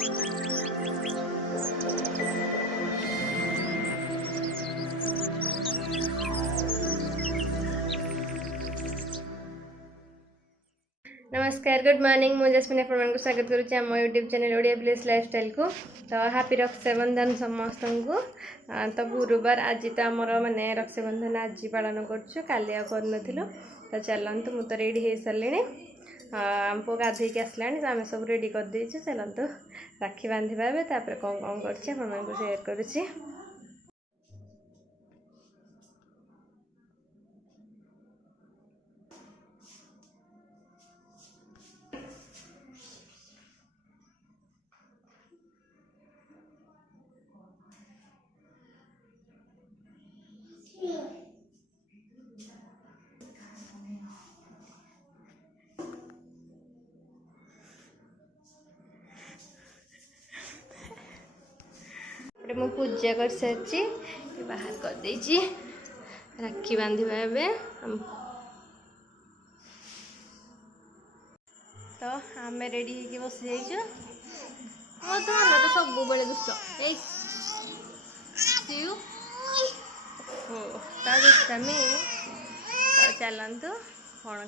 नमस्कार good morning मु जस्मिन आपको स्वागत करुच्ची आम YouTube channel Odia place lifestyle को। तो हैप्पी रक्षाबंधन समस्त को। तो गुरुवार आज तो आमर माने रक्षाबंधन आज पालन करूँ काली आनु। तो चलतु मु तो रेडी हो सारे आम पु गाधे आसला तो आम सब रेडी कर देचु। चलतु राखी बांधिबा कौन कौन कर शेयर करुच्ची। मु पूजा कर सारी बाहर कर देची राखी बांधिबा तो आम रेडी होके बस जाइछु। तो सब बड़े दुष्ट दुष्टामी। तो चलतु कौन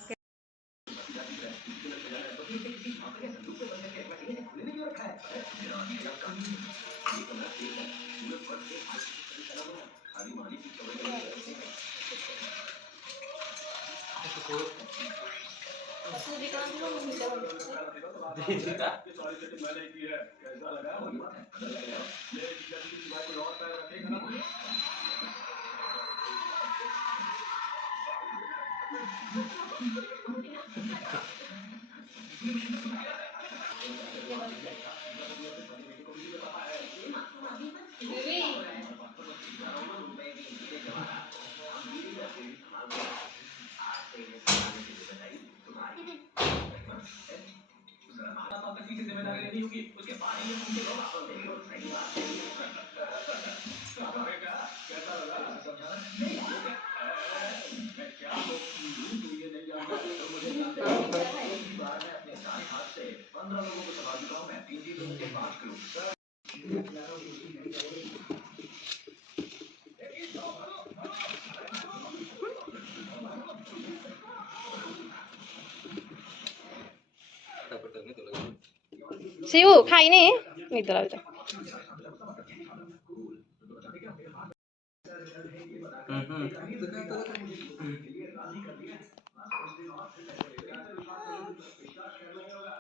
शिव खाई नहीं निद लगे।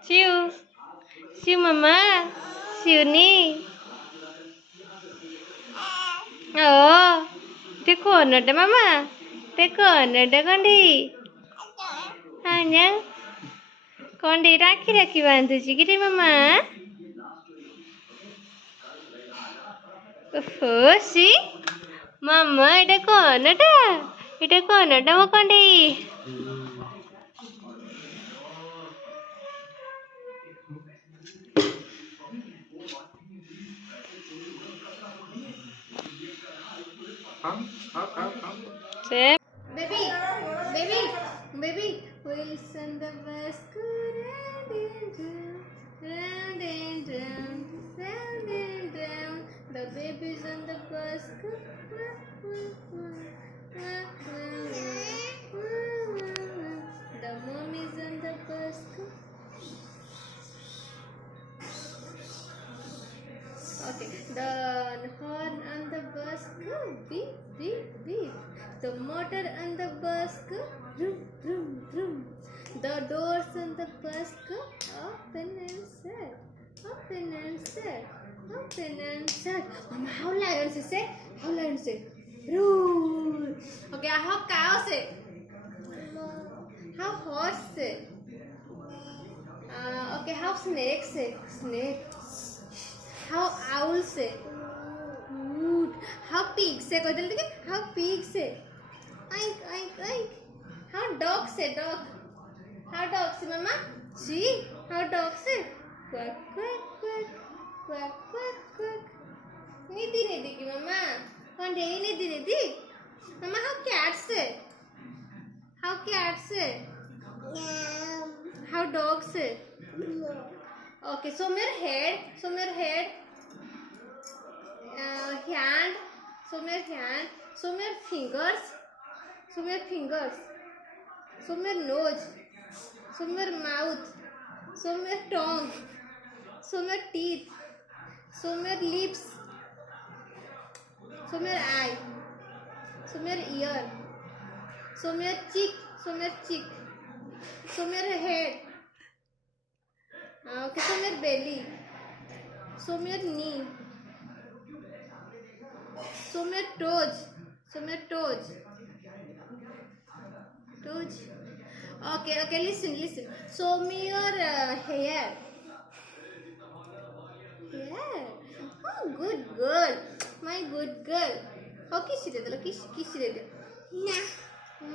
शिव शिव मम्मा शिवनी ते कौन मामा ते कौन कंडी हाँ कंडी राखी राखी बांधुची कि मामा। सी मामा एटा कौन मो कंडी से baby baby baby wheels on the bus go round and round and round round and round. The babies on the bus go the mommies on the bus go. Okay, the horn on the bus go beep beep beep. The motor on the bus go vroom vroom vroom. The doors on the bus go open and shut, open and shut, open and shut. Mama, how lion say? How lion say? Roar. Okay, how cow say? How horse say? Okay, how snake say? Snake. How owl say? Hoot. How pig say? How pig say? Oink oink oink. How dog say? Dog. How dog say, mama? See? How dog say? Quack quack quack quack quack quack. Nidhi nidhi ki mama. Kौन रे nidhi nidhi? Mama, how cat say? How cat say? How dog say? Okay, show me your head. Show me your head. Hand. Show me your hand. Show me your fingers. Show me your fingers. Show me your nose. Show me your mouth. Show me your tongue. Show me your teeth. Show me your lips. Show me your eye. Show me your ear. Show me your cheek. Show me your cheek. Show me your head. Okay, show me your belly. Show me your knee. Show me your toes. Show me your toes. Toes. Okay, listen. Show me your hair. Hair. Oh, good girl. My good girl. Oh, kiss it. Kiss it. Nah.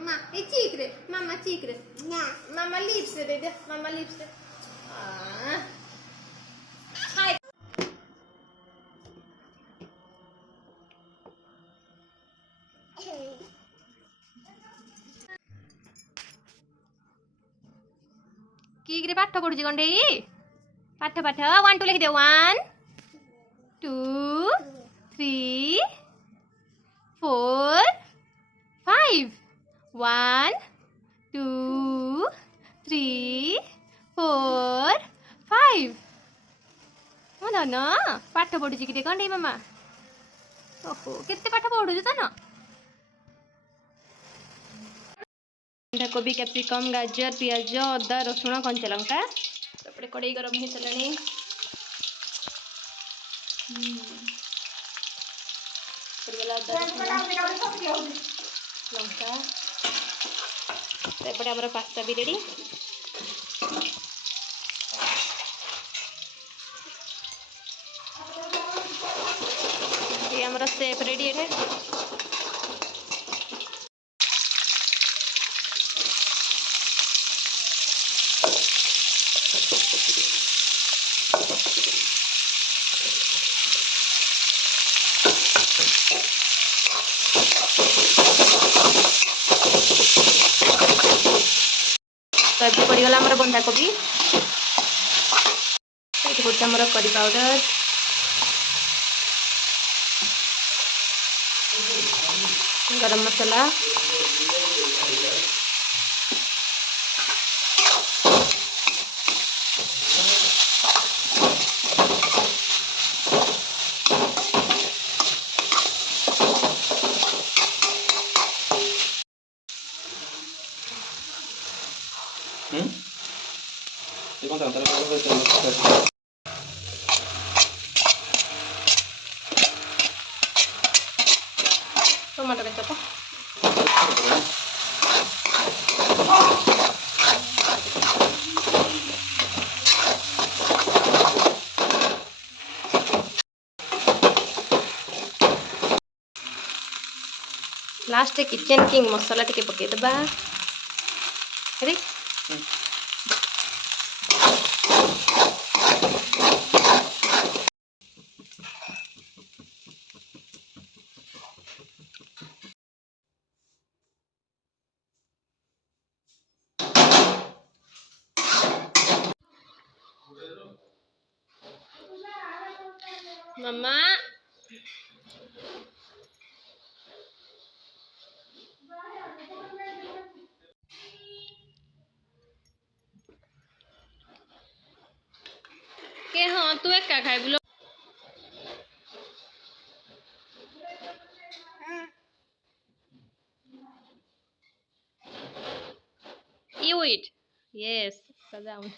Ma, cheek re. Mama cheek re. Nah. Mama lips re. Mama lips re. Ah. Hi. କିରେ ପାଠ ପଢୁଛି କଣ୍ଡେଇ ପାଠ 1 2 ଲେଖିଦେ 1 2 3 4 5 1 2 3 4 5 ମୋ ଧନ ପାଠ ପଢୁଛି କିରେ କଣ୍ଡେଇ ମାମା ଓହୋ କେତେ ପାଠ ପଢୁଛୁ ଧନ बंधाकोबी कैप्सिकम गाजर पियाज अदा रसुण कंचा लंका तापरे कड़ाई गरम हो चलानी लंका तापरे हमर पास्ता भी रेडी ये हमर सेफ रेडी है तो पड़गला आम बंधाकोबी ये पड़े curry powder garam masala tomato ketchup last Kitchen King masala टिके पके दबा रेडी मम्मा के हाँ तू एक खाए बोलो You eat. Yes, sadam.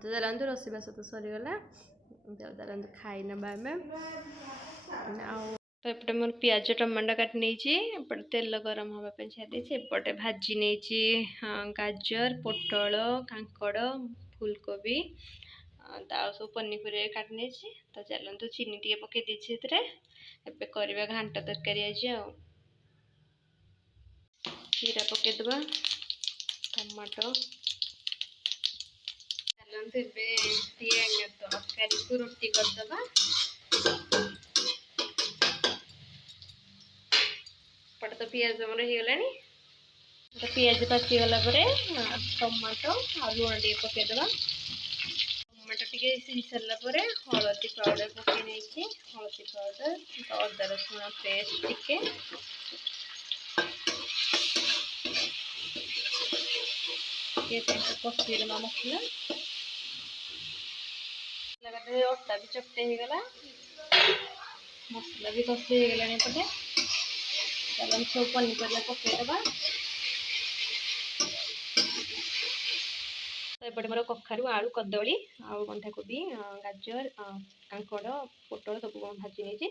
तो दालांतु रोसैबास तो सरीगला दालांतु खाई नबा में तो एपटे मोर पियाज टमाटर काट नहीं एपटे तेल गरम हवा पे छाड़ी एपटे भाजी नहीं गाजर पोटल कांकड़ फूलकोबी सब पनीपरिया काट नहीं तो चलतु चीनी टे पकई देती एबे करवा घांट तरकारी आज जीरा पकईदबा टमाटो चलते तरकारी को रोटी करदबा पटे तो पियाज आमर हो गला पियाज पाची गला टमाटो आ लुण टे पकईदबा टमाटो टे सीझी सारा हलदी पाउडर पकई नहीं हलदी पाउडर अदा रसुण पेस्ट टिके कषीदेमा मसला अटा भी चकटे हो गला मसला भी कषी हो गला पटे चल सब पनीपरिया पकईदबा एपटे मोर कखारू आलू कदली आउ बंधा कोबी गाजर कांकड़ पोटल सब भाजी नहीं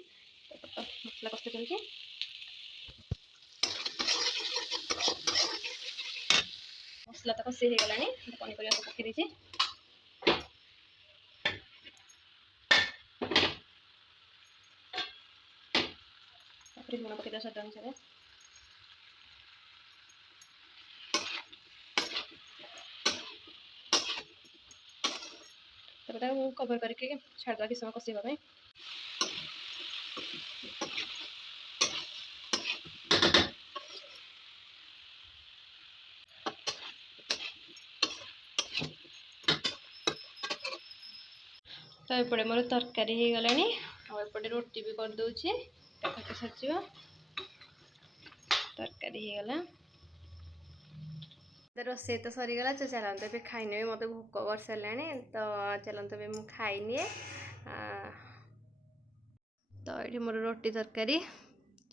मसला कषि चलती मसला तो कषि हो गलानी पनीपरिया सब पकई देछि लुण पकईदा स्वाद अनुसार कवर करके छाड़ा कि समय कषापी तो एपटे मोर तरकारी हो गलानी आउपटे रोटी भी कर दूची सचिव तरकारी हो गला रोसे तो सरीगला तो चलते भी खाईने मत भोक कर सारे तो चलते भी मुझे खाईनी तो ये मोर रोटी तरकारी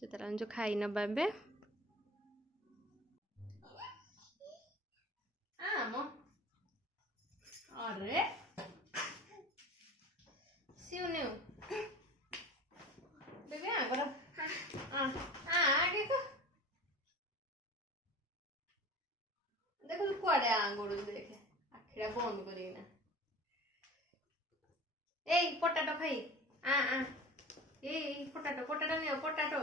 जो खाई नबा अरे सिउने बेबी आगर देख कुआड़े आंगुड़ देखे आखिरा बंद करना ए पोटाटो खाई पोटाटो नियो पोटाटो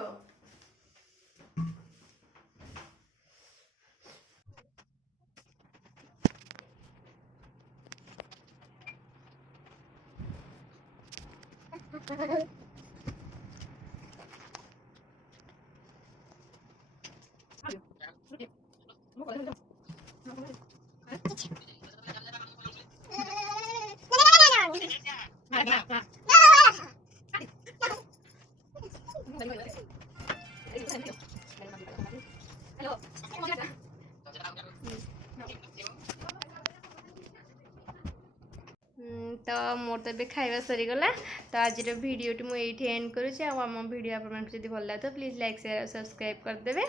तो मोर तो भी खाଇବା सरीगला तो आज भिडियोटी मुझे एंड करुँचे आम भिडियो आप भल लगे तो प्लीज लाइक शेयर और सब्सक्राइब करदे।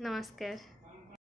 नमस्कार।